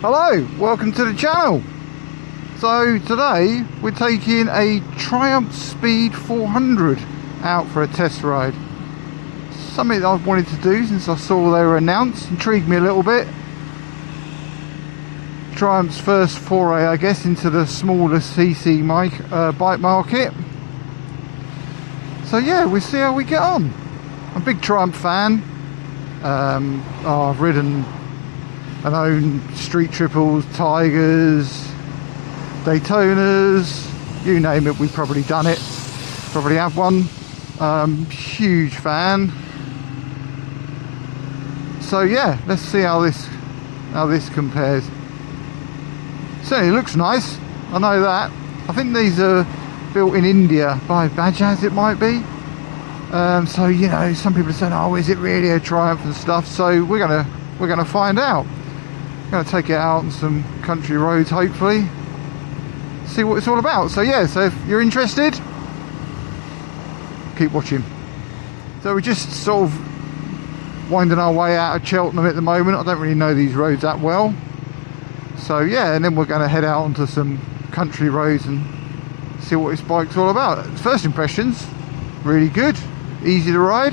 Hello, welcome to the channel. So today we're taking a Triumph Speed 400 out for a test ride. Something that I've wanted to do since I saw they were announced. Intrigued me a little bit. Triumph's first foray, I guess, into the smaller CC bike market. So yeah, we'll see how we get on. I'm a big Triumph fan. I've ridden and own street triples, Tigers, Daytonas, you name it, we've probably done it, probably have one. Huge fan. So yeah, let's see how this compares. Certainly looks nice, I know that. I think these are built in India by Bajaj, it might be. So you know, some people are saying, oh, is it really a Triumph and stuff? So we're gonna find out. Going to take it out on some country roads, hopefully, see what it's all about. So yeah, so if you're interested, keep watching. So we're just sort of winding our way out of Cheltenham at the moment. I don't really know these roads that well, so yeah, and then we're going to head out onto some country roads and see what this bike's all about. First impressions, really good, easy to ride.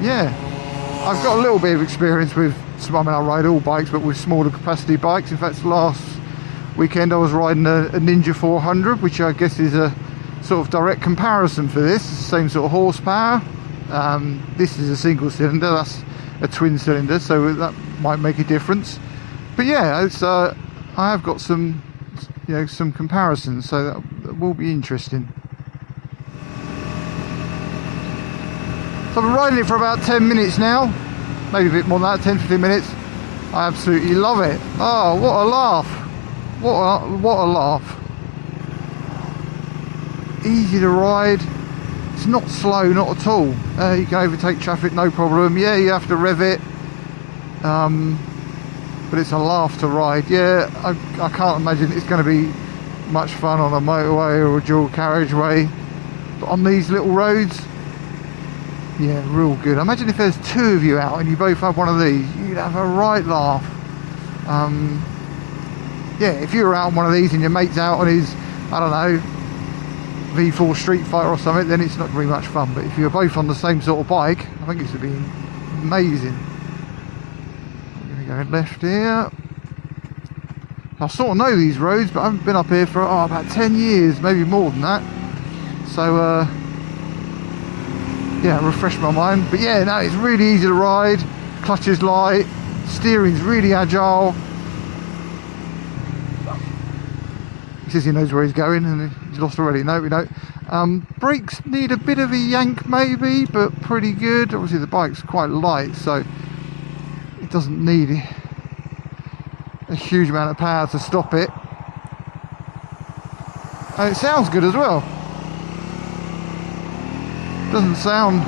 Yeah, I've got a little bit of experience with, I mean, I ride all bikes, but with smaller capacity bikes. In fact, last weekend I was riding a Ninja 400, which I guess is a sort of direct comparison for this. It's the same sort of horsepower. This is a single cylinder, that's a twin cylinder, so that might make a difference. But yeah, it's I have got some, you know, some comparisons, so that will be interesting. So I've been riding it for about 10 minutes now. Maybe a bit more than that, 10-15 minutes. I absolutely love it. Oh, what a laugh. What a laugh. Easy to ride. It's not slow, not at all. You can overtake traffic, no problem. Yeah, you have to rev it. But it's a laugh to ride. Yeah, I can't imagine it's going to be much fun on a motorway or a dual carriageway. But on these little roads, yeah, real good. Imagine if there's two of you out and you both have one of these, you'd have a right laugh. Yeah, if you were out on one of these and your mate's out on his, I don't know, V4 Street Fighter or something, then it's not very much fun. But if you're both on the same sort of bike, I think this would be amazing. I'm going to go left here. I sort of know these roads, but I haven't been up here for about 10 years, maybe more than that. So, yeah, refresh my mind. But yeah, no, it's really easy to ride. Clutch is light, steering's really agile. He says he knows where he's going and he's lost already. No, we don't. Brakes need a bit of a yank maybe, but pretty good. Obviously the bike's quite light, so it doesn't need a huge amount of power to stop it. And it sounds good as well. Doesn't sound,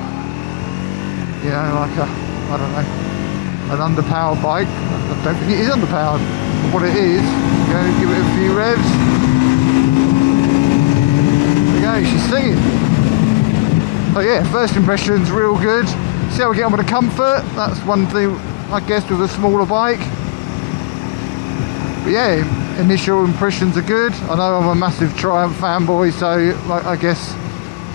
you know, like a, I don't know, an underpowered bike. I don't think it is underpowered. But what it is, go give it a few revs. There we go, she's singing. So yeah, first impressions real good. See how we get on with the comfort. That's one thing, I guess, with a smaller bike. But yeah, initial impressions are good. I know I'm a massive Triumph fanboy, so like, I guess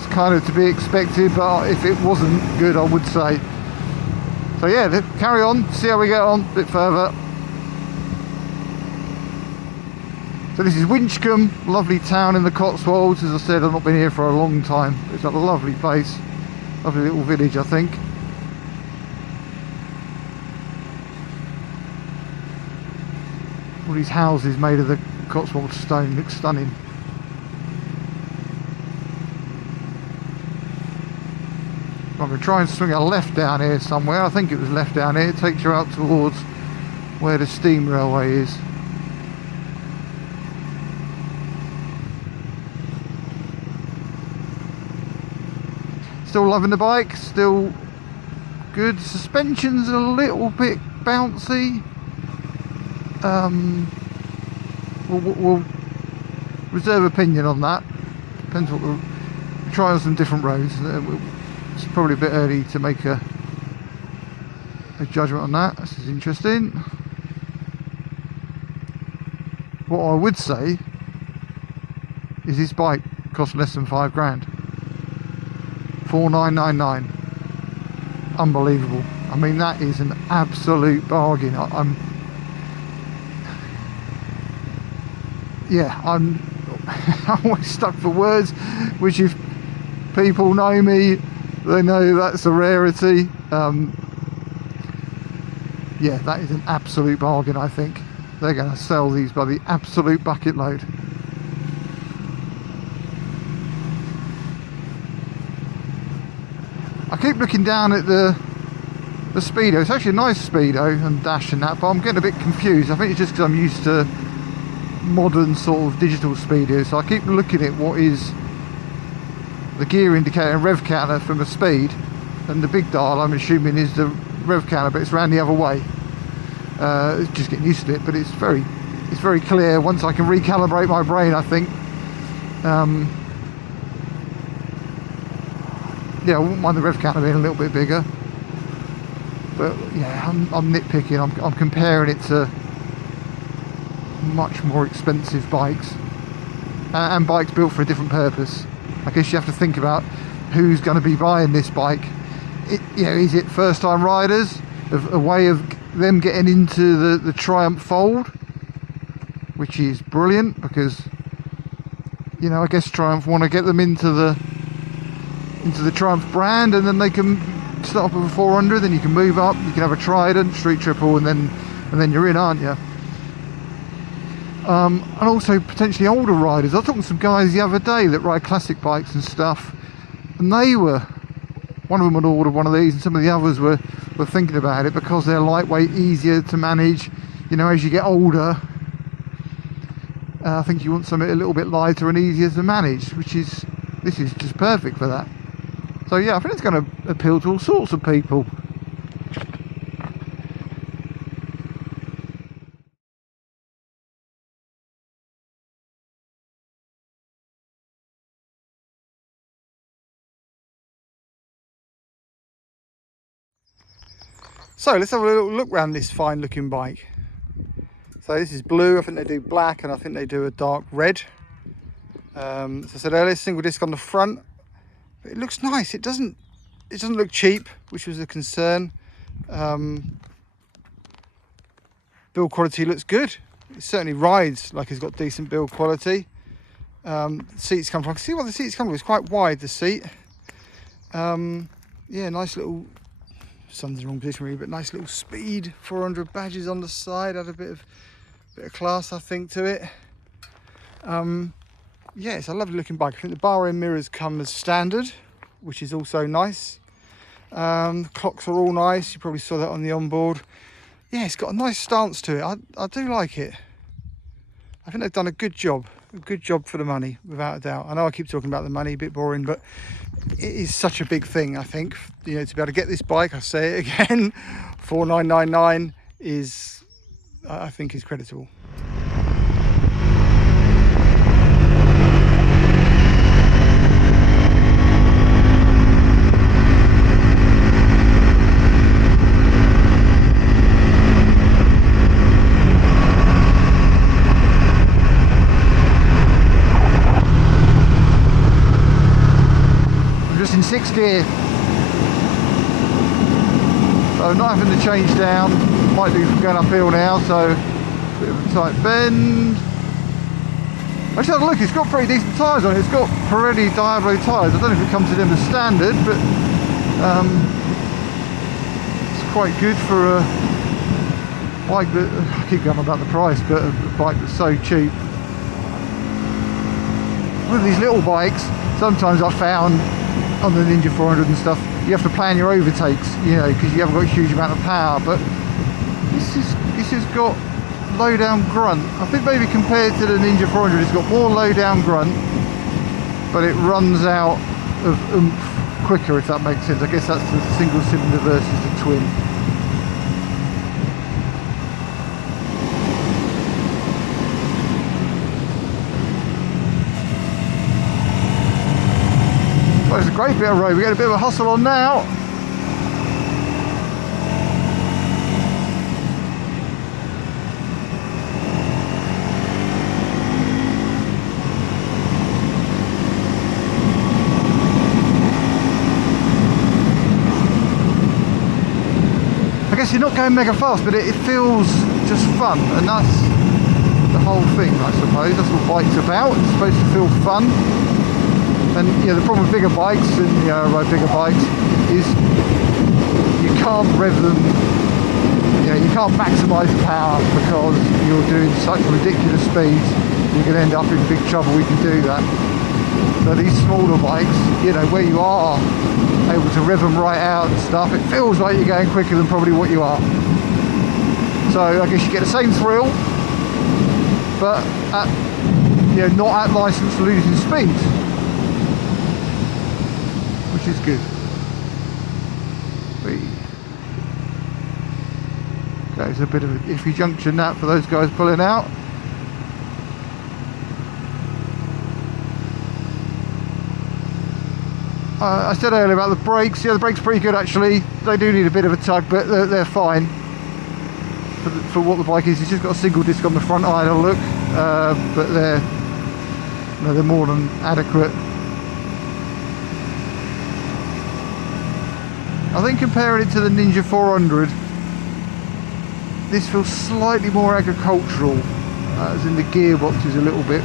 kind of to be expected, but if it wasn't good, I would say. So yeah, let's carry on, see how we get on a bit further. So this is Winchcombe, lovely town in the Cotswolds. As I said, I've not been here for a long time. It's a lovely place, lovely little village, I think. All these houses made of the Cotswold stone look stunning. I'm going to try and swing a left down here somewhere. I think it was left down here. It takes you out towards where the steam railway is. Still loving the bike, still good. Suspension's a little bit bouncy. We'll reserve opinion on that. Depends what we'll try on some different roads. It's probably a bit early to make a judgment on that. This is interesting. what I would say is this bike costs less than £5 grand. 4,999. Unbelievable. I mean, that is an absolute bargain. I'm always stuck for words, which if people know me, they know that's a rarity. Yeah, that is an absolute bargain. I think they're going to sell these by the absolute bucket load. I keep looking down at the speedo. It's actually a nice speedo and dash and that, but I'm getting a bit confused. I think it's just because I'm used to modern sort of digital speedos, so I keep looking at what is the gear indicator and rev counter from the speed, and the big dial I'm assuming is the rev counter, but it's around the other way. It's just getting used to it, but it's very clear once I can recalibrate my brain, I think. Yeah, I wouldn't mind the rev counter being a little bit bigger, but yeah, I'm nitpicking. I'm comparing it to much more expensive bikes and bikes built for a different purpose. I guess you have to think about who's going to be buying this bike. Is it first time riders, a way of them getting into the Triumph fold, which is brilliant because I guess Triumph want to get them into the Triumph brand, and then they can start off with a 400, then you can move up, you can have a Trident, Street Triple, and then you're in, aren't you? And also potentially older riders. I was talking to some guys the other day that ride classic bikes and stuff, and one of them had ordered one of these, and some of the others were thinking about it because they're lightweight, easier to manage. As you get older, I think you want something a little bit lighter and easier to manage, this is just perfect for that. So yeah, I think it's going to appeal to all sorts of people. So let's have a little look around this fine looking bike. So this is blue, I think they do black, and I think they do a dark red. As I said earlier, single disc on the front, but it looks nice. It doesn't look cheap, which was a concern. Build quality looks good. It certainly rides like it's got decent build quality. Seats come from, I can see what the seats come from. It's quite wide, the seat. Yeah, nice little, sun's in the wrong position really, but nice little speed 400 badges on the side. Had a bit of class, I think, to it. Yeah, it's a lovely looking bike. I think the bar end mirrors come as standard, which is also nice. Clocks are all nice. You probably saw that on the onboard. Yeah, it's got a nice stance to it. I do like it. I think they've done a good job for the money, without a doubt. I know I keep talking about the money, a bit boring, but it is such a big thing, I think. To be able to get this bike, I say it again, 4,999 is, I think, is creditable. In 6th gear, so not having to change down. Might do going uphill now, so a bit of a tight bend. Actually, have a look, it's got pretty decent tyres on it. It's got Pirelli Diablo tyres. I don't know if it comes to them as standard, but it's quite good for a bike that, I keep going about the price, but a bike that's so cheap. With these little bikes, sometimes I've found on the Ninja 400 and stuff, you have to plan your overtakes, because you haven't got a huge amount of power. But this has got low down grunt. I think maybe compared to the Ninja 400, it's got more low down grunt, but it runs out of oomph quicker, if that makes sense. I guess that's the single cylinder versus the twin. Well, it's a great bit of road. We get a bit of a hustle on now. guess you're not going mega fast, but it feels just fun, and that's the whole thing, I suppose. That's what bike's about. It's supposed to feel fun. And the problem with bigger bikes, and ride bigger bikes, is you can't rev them. You can't maximise the power because you're doing such ridiculous speeds. You can end up in big trouble if you do that. So these smaller bikes, where you are able to rev them right out and stuff, it feels like you're going quicker than probably what you are. So I guess you get the same thrill, but not at licence losing speed, which is good. Okay, it's a bit of an iffy junction that for those guys pulling out. I said earlier about the brakes. Yeah, the brakes are pretty good actually. They do need a bit of a tug, but they're fine for what the bike is. It's just got a single disc on the front. I had a look, but they're more than adequate. I think comparing it to the Ninja 400, this feels slightly more agricultural, as in the gearbox is a little bit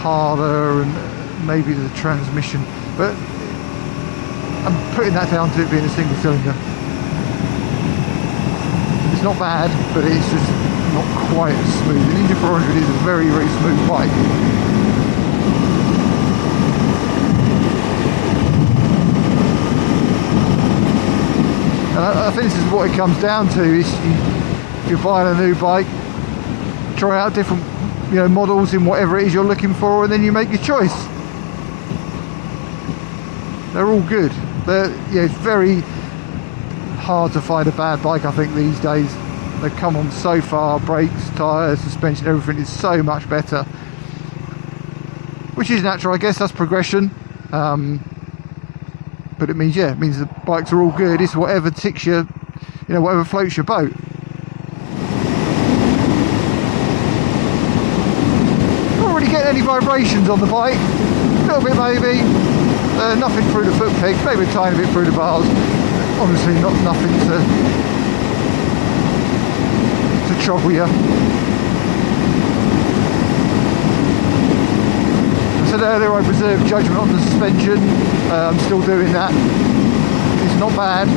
harder and maybe the transmission. But I'm putting that down to it being a single cylinder. It's not bad, but it's just not quite as smooth. The Ninja 400 is a very, very smooth bike. And I think this is what it comes down to, is if you're buying a new bike, try out different models in whatever it is you're looking for, and then you make your choice. They're all good. It's very hard to find a bad bike, I think, these days. They've come on so far. Brakes, tyres, suspension, everything is so much better, which is natural, I guess. That's progression. But it means the bikes are all good. It's whatever ticks your, whatever floats your boat. Not really getting any vibrations on the bike. A little bit maybe. Nothing through the foot pegs, maybe a tiny bit through the bars. Obviously nothing to trouble you. I said earlier I reserved judgment on the suspension. I'm still doing that. It's not bad.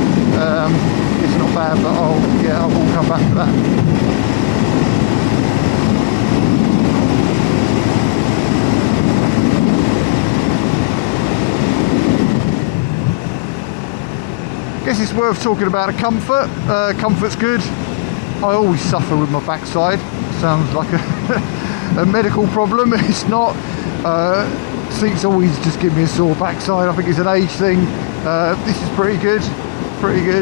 It's not bad, but I will come back to that. I guess it's worth talking about a comfort. Comfort's good. I always suffer with my backside. Sounds like a medical problem. It's not. Seats always just give me a sore backside. I think it's an age thing. This is pretty good. Plenty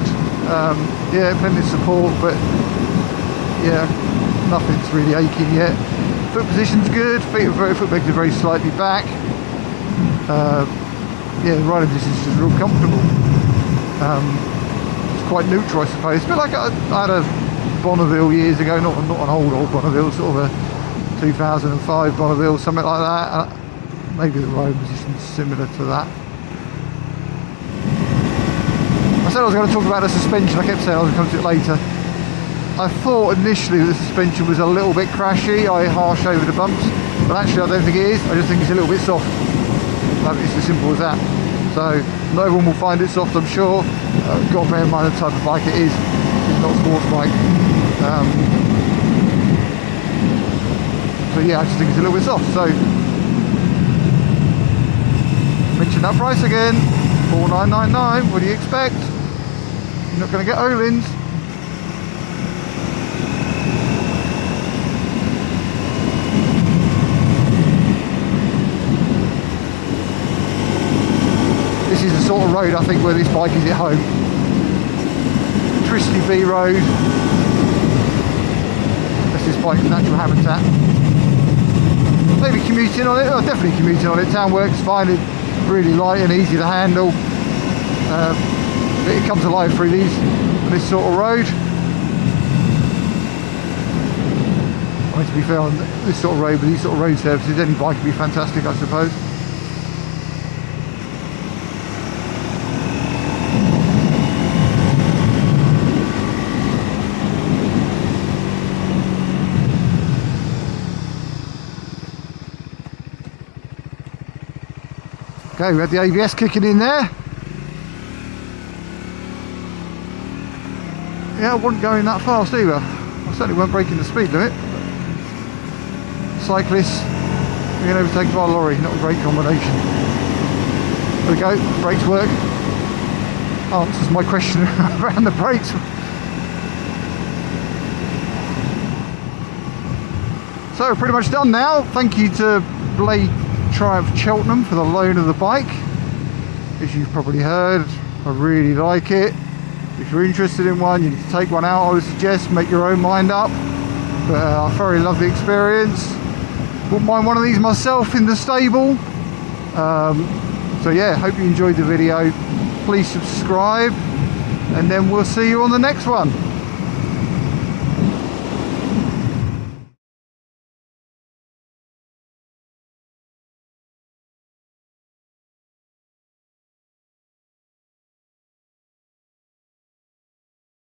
of support, but nothing's really aching yet. Foot position's good. Foot pegs are very slightly back. The riding distance is just real comfortable. It's quite neutral, I suppose. It's a bit like I had a Bonneville years ago, not an old Bonneville, sort of a 2005 Bonneville, something like that. Maybe the riding position is similar to that. I said I was going to talk about the suspension. I kept saying I was going to come to it later. I thought initially the suspension was a little bit crashy, harsh over the bumps, but actually I don't think it is. I just think it's a little bit soft. It's as simple as that. So no one will find it soft, I'm sure. Got to bear in mind the type of bike it is. It's not a sports bike. So I just think it's a little bit soft. So mention that price again, $4,999. What do you expect? You're not going to get Ohlins. This is the sort of road I think where this bike is at home. Twisty B road. That's this bike's natural habitat. Maybe commuting on it. Definitely commuting on it. Town works fine. It's really light and easy to handle. But it comes alive through this sort of road. I mean, to be fair, on this sort of road with these sort of road surfaces, any bike would be fantastic, I suppose. Okay, we had the ABS kicking in there. Yeah, I wasn't going that fast either. I certainly weren't breaking the speed limit. Cyclists being overtaken by a lorry, not a great combination. There we go, brakes work. Answers my question around the brakes. So pretty much done now. Thank you to Blade Triumph Cheltenham for the loan of the bike. As you've probably heard, I really like it. If you're interested in one, you need to take one out. I would suggest make your own mind up. But I thoroughly love the experience. Wouldn't mind one of these myself in the stable. So yeah, hope you enjoyed the video. Please subscribe, and then we'll see you on the next one.